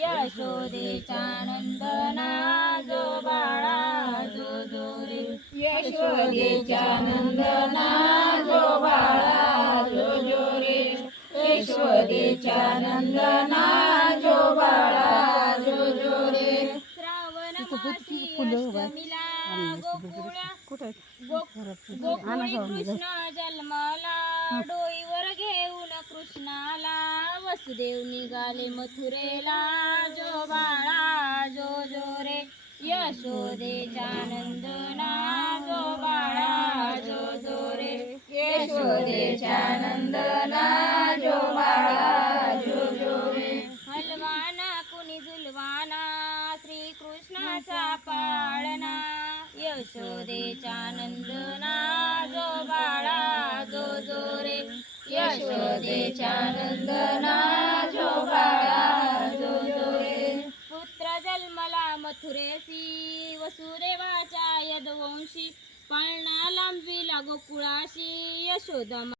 यशोदेचा नंदना जो बाळा जो जो रे यशोदेचा नंदना जो बाळा जो जो रे यशोदेचा नंदना जो बाळा जो जो रे श्रावण मासी अष्टमीला गोकुळी कृष्ण जन्मला डोईवर घेऊन कृष्णाला वसुदेव निघाले मथुरेला जो बाळा जो जो रे यशोदेचा नंदना जो बाळा जो जो रे यशोदेचा नंदना जो बाळा जो जो रे हलवाना कुणी झुलवाना श्रीकृष्णाचा पाळणा यशोदेचा नंदना जो बाळा जो जो रे यशोदेचा नंदना जो बाळा जो जो रे पुत्र जन्मला मथुरेसी वसुदेवाच्या यदुवंशी पाळणा लांबविला गोकुळाशी यशोदा